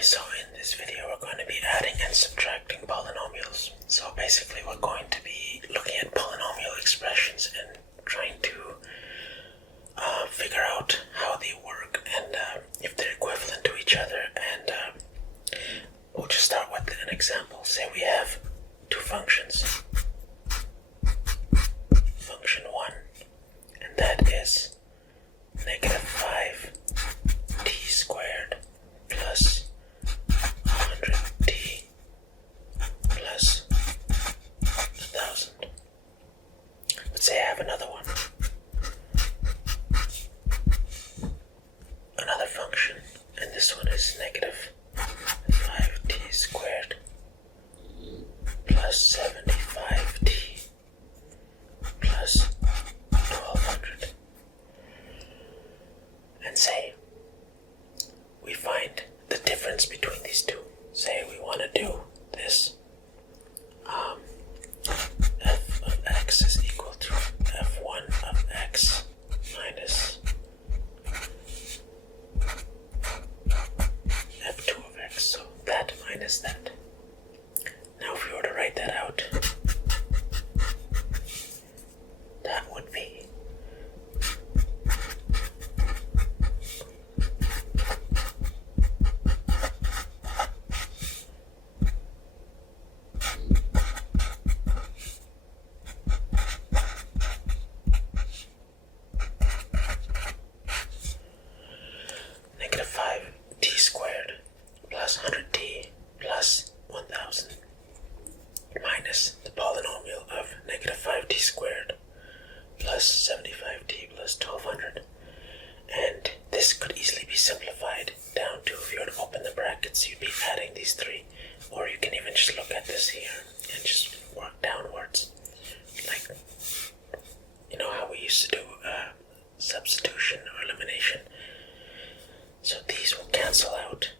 So in this video we're going to be adding and subtracting polynomials. So basically we're going to be looking at polynomial expressions and trying to figure out how they work and if they're equivalent to each other. And we'll just start with an example. Say we have two functions. Function 1, and that is negative 5t squared plus 100t plus 1000. Let's say I have another one. Another function, and this one is negative 5t squared plus 75t plus 1200. And say we find the difference between these two. Say we want to do this. F of x is equal to f1 of x minus f2 of x. So that minus that. Now if we were to write that out, that would be negative 5t squared plus 100t plus 1000 minus the polynomial of negative 5t squared plus 75t plus 1200. And this could easily be simplified down to, if you were to open the brackets, you'd be adding these three. Or you can even just look at this here and just work downwards. Like, you know how we used to do substitution or elimination. So these will cancel out,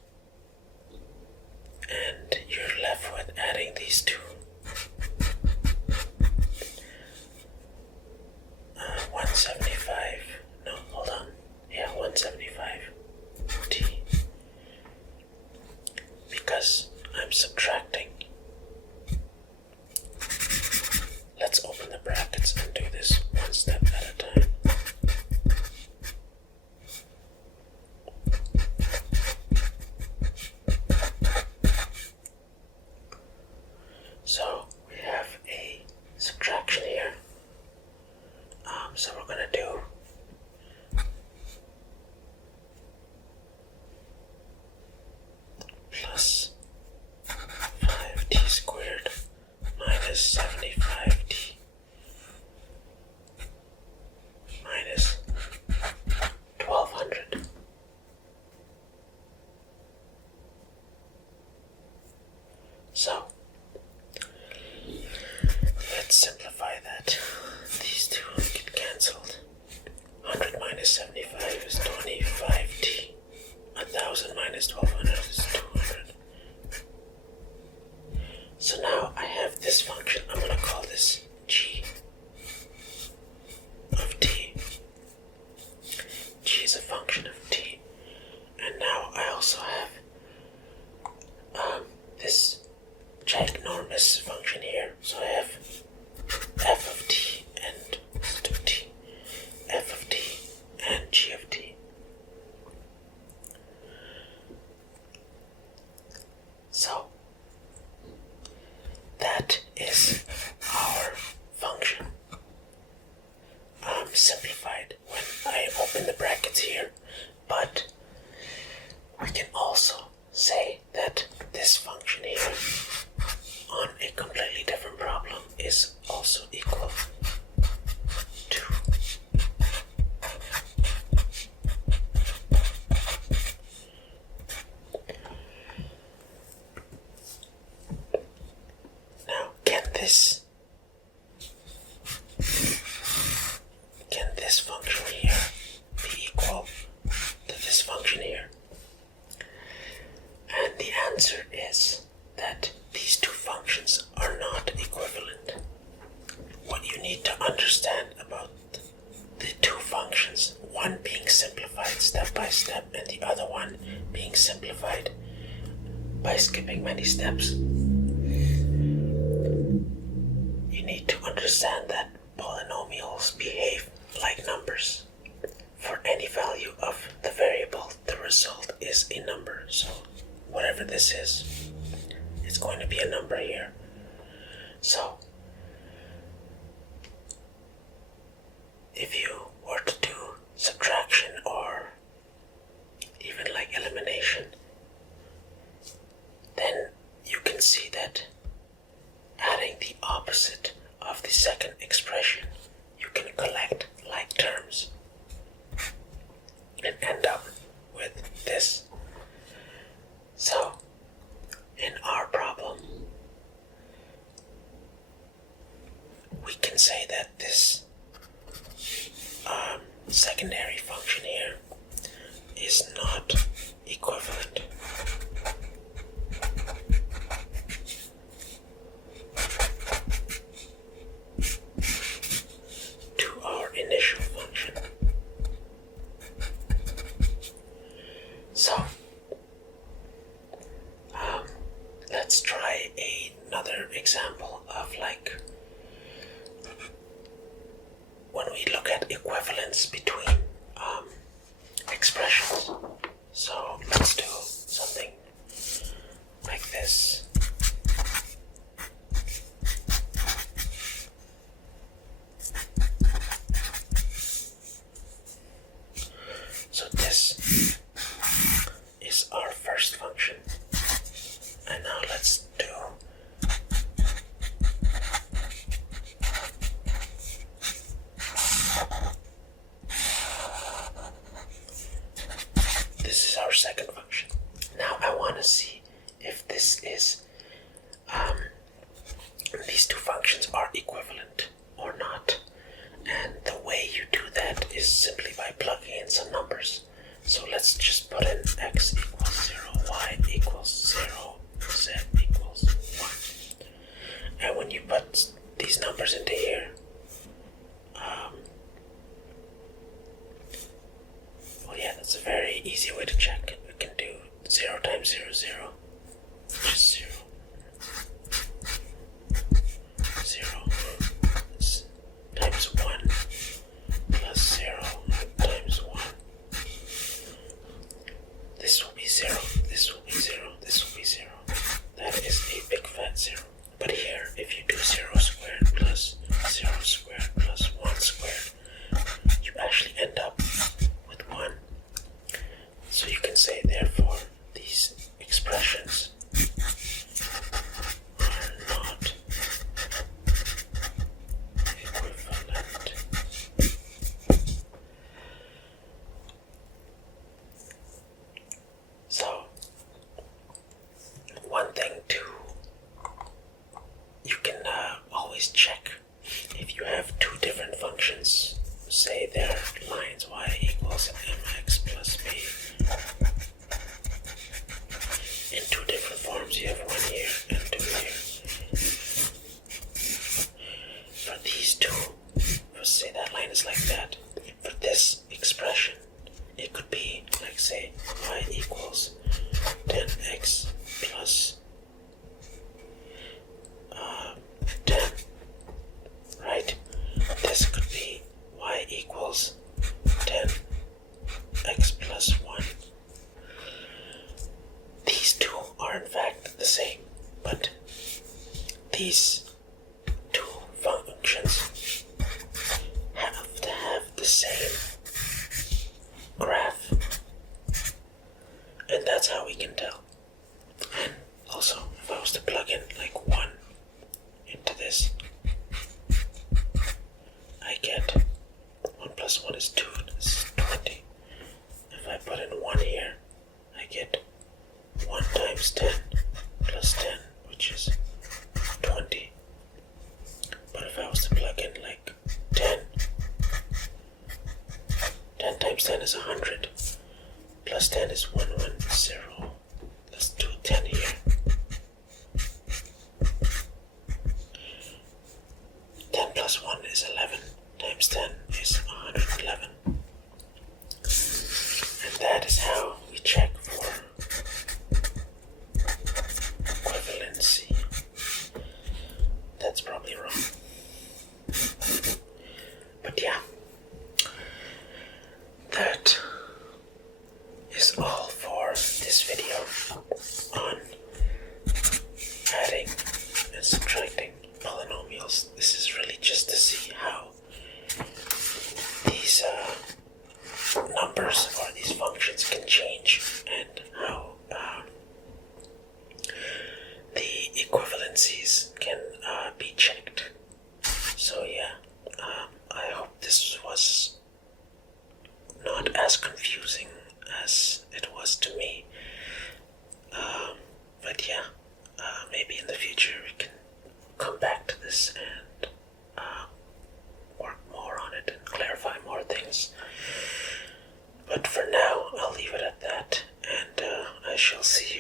and you're left with adding these two. 175, no, hold on, yeah, 175t, because I'm subtracting. Let's open the brackets and do this one step at a time. So we have a subtraction here. So we're going to do plus 5t squared minus 75t minus 1200. So let's simplify that. These two get cancelled. 100 minus 75 is 25t. 1000 minus 1200 is 200. So now I have this function. I'm going to call this g of t. G is a function of t. And now I also have this ginormous function here. So I have f of t and 2t, f of t and g of t. So that is our function simplified when I open the brackets here. But we can also say that this function here on a completely different problem is also equal to now can this function here be equal to this function here? And the answer is that these two functions are not equivalent. What you need to understand about the two functions, one being simplified step by step and the other one being simplified by skipping many steps. You need to understand that polynomials behave like numbers. For any value of the variable, the result is a number. So whatever this is, it's going to be a number here. So if you were to do subtraction or even like elimination, then you can see that adding the opposite of the second expression, you can collect like terms and end up with this. So in our problem, we can say that this secondary function here is not equivalent to our initial function. So let's try another example of like when we look at equivalence between expressions. So let's do something like this. So this is our first function. And now let's do this is our second function. Now I want to see if this is these two functions are equivalent or not. And the way you do that is simply by plugging in some numbers. So let's just put in x equals 0, y equals 0, z equals 1. And when you put these numbers into here, well, yeah, that's a very easy way to check. We can do 0 times 0, 0, which is 0. 0 times 1 plus 0 times 1. This will be 0, this will be 0, this will be 0. That is a big fat 0. But here, if you do 0 squared plus 0 squared plus 1 squared, you actually end up with 1. So you can say, therefore, these expressions are not equivalent. So, one thing you can always check if you have two different functions, say their lines y equals mx plus b. In two different forms, you have one here and two here. For these two, let's say that line is like that. For this expression, it could be like, say, y equals 10x plus 10, right? This could be y equals 10x plus 1. These two are in fact the same, but these two functions have to have the same graph, and that's how we can tell. And also, if I was to plug in like 1 into this, I get 1 plus 1 is 2, this is 20. If I put in 1 here, I get 1 times 10 plus 10, which is 20. But if I was to plug in like 10 times 10 is 100, plus 10 is 110. Let's do 10 here. 10 plus 1 is 11, times 10 is 111. And that is how we check for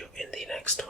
you in the next one.